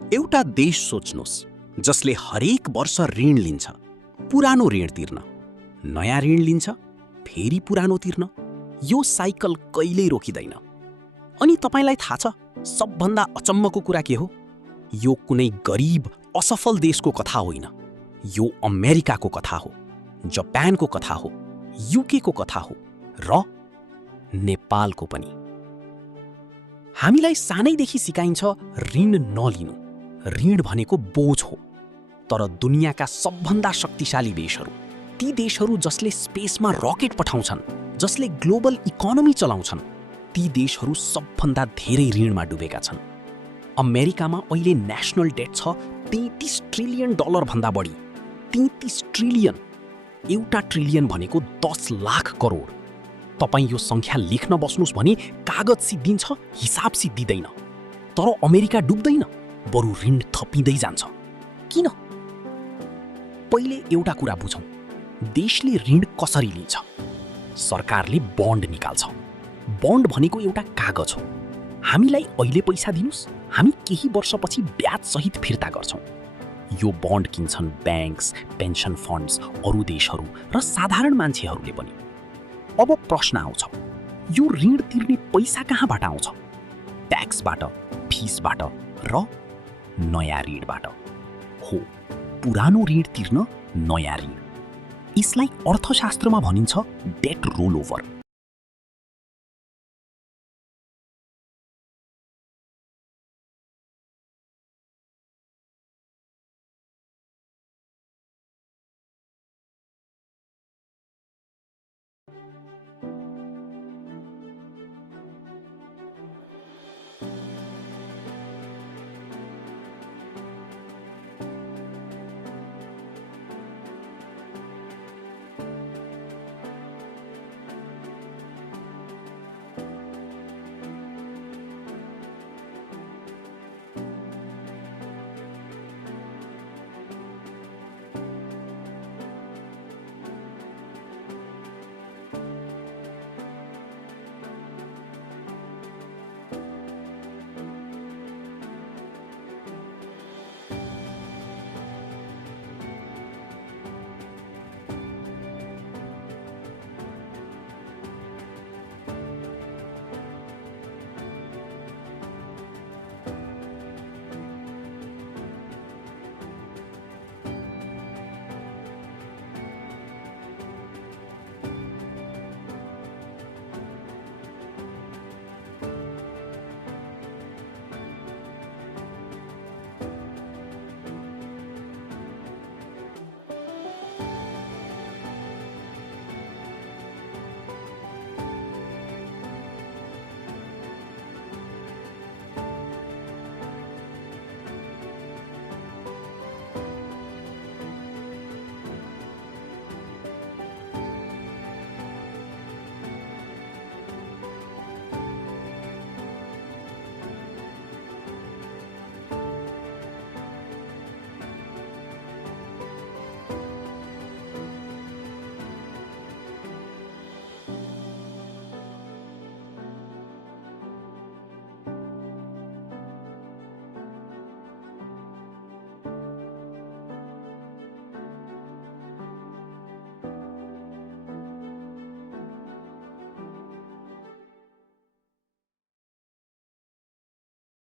एउटा देश सोच्नुहोस् जसले हरेक वर्ष ऋण लिन्छ, पुरानो ऋण तिर्न, नयाँ ऋण लिन्छ, फेरि पुरानो तिर्न। यो साइकल कहिल्यै रोकिँदैन। अनि तपाईलाई थाहा छ सबभन्दा अचम्मको कुरा के हो? यो कुनै गरिब असफल देशको कथा होइन। यो अमेरिकाको कथा हो, जापानको कथा हो, युकेको कथा हो र नेपालको पनि। हामीलाई सानैदेखि सिकाइन्छ ऋण नलिनु। ऋण भनेको बोझ हो। तर दुनियाँका सबभन्दा शक्तिशाली देशहरू, ती देशहरू जसले स्पेसमा रकेट पठाउँछन्, जसले ग्लोबल इकोनोमी चलाउँछन्, ती देशहरू सबभन्दा धेरै ऋणमा डुबेका छन्। अमेरिकामा अहिले नेशनल डेट छ 33 ट्रिलियन डलर भन्दा बढी। 33 ट्रिलियन। एउटा ट्रिलियन भनेको 10 लाख करोड। तपाईँ यो सङ्ख्या लेख्न बस्नुहोस् भने कागज सिद्धिन्छ, हिसाब सिद्धिँदैन। तर अमेरिका डुब्दैन, बरु ऋण थपिँदै जान्छ। किन? पहिले एउटा कुरा बुझौँ, देशले ऋण कसरी लिन्छ? सरकारले बन्ड निकाल्छ। बन्ड भनेको एउटा कागज हो। हामीलाई अहिले पैसा दिनुस्, हामी केही वर्षपछि ब्याजसहित फिर्ता गर्छौँ। यो बन्ड किन्छन् ब्याङ्क्स, पेन्सन फन्ड्स, अरू देशहरू र साधारण मान्छेहरूले पनि। अब प्रश्न आउँछ, यो ऋण तिर्ने पैसा कहाँबाट आउँछ? ट्याक्सबाट, फिसबाट र नयाँ ऋणबाट। हो, पुरानो ऋण तिर्न नयाँ ऋण। यसलाई अर्थशास्त्रमा भनिन्छ डेट रोल ओभर।